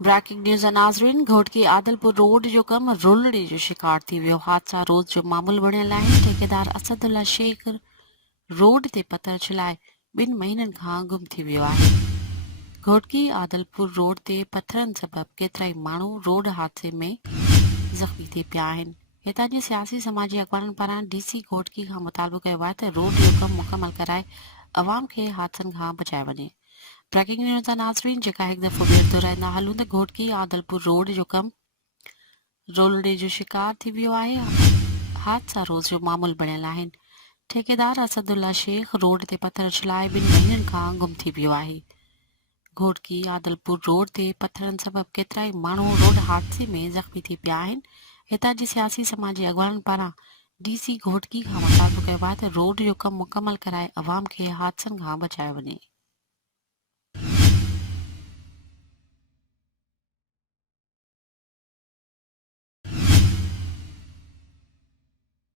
Breaking news नाज़रीन। घोटकी आदलपुर रोड जो कम रुलड़े जो शिकार थी वियो। हादसा रोज़ जो मामूल बणियल आहे। ठेकेदार असदुल्ला शेख रोड ते पत्थर छिलाए 2 महीननि खां गुम थी वियो आहे। घोटकी आदलपुर रोड ते पत्थरनि सबबि केतिरा ई माण्हू रोड हादसे में ज़ख़्मी थी पिया आहिनि। हितां जी सियासी समाजी अख़बारनि पारां डीसी घोटकी खां मुतालबो कयो आहे त रोड जो कमु मुकमल कराए अवाम खे हादसनि खां बचाए वञे। ब्रेकिंग न्यूज़ नाज़रीन, जेका हिकु दफ़ो ॿीहर दोहराईंदा हलूं त घोटकी आदलपुर रोड जो कमु रोलड़े जो शिकार थी वियो आहे। हादसा रोज़ जो मामूल बणियल आहिनि। ठेकेदार असदुल्ला शेख रोड ते पत्थर छिलाए 2 महीननि खां गुम थी वियो आहे। घोटकी आदलपुर रोड ते पत्थरनि सबबि केतिरा ई माण्हू रोड हादसे में ज़ख़्मी थी पिया आहिनि। हितां जी सियासी समाजी अॻवाननि पारां डीसी घोटकी खां मुतालबो कयो आहे त रोड जो कमु मुकमल कराए अवाम खे हादसनि खां बचाए वञे।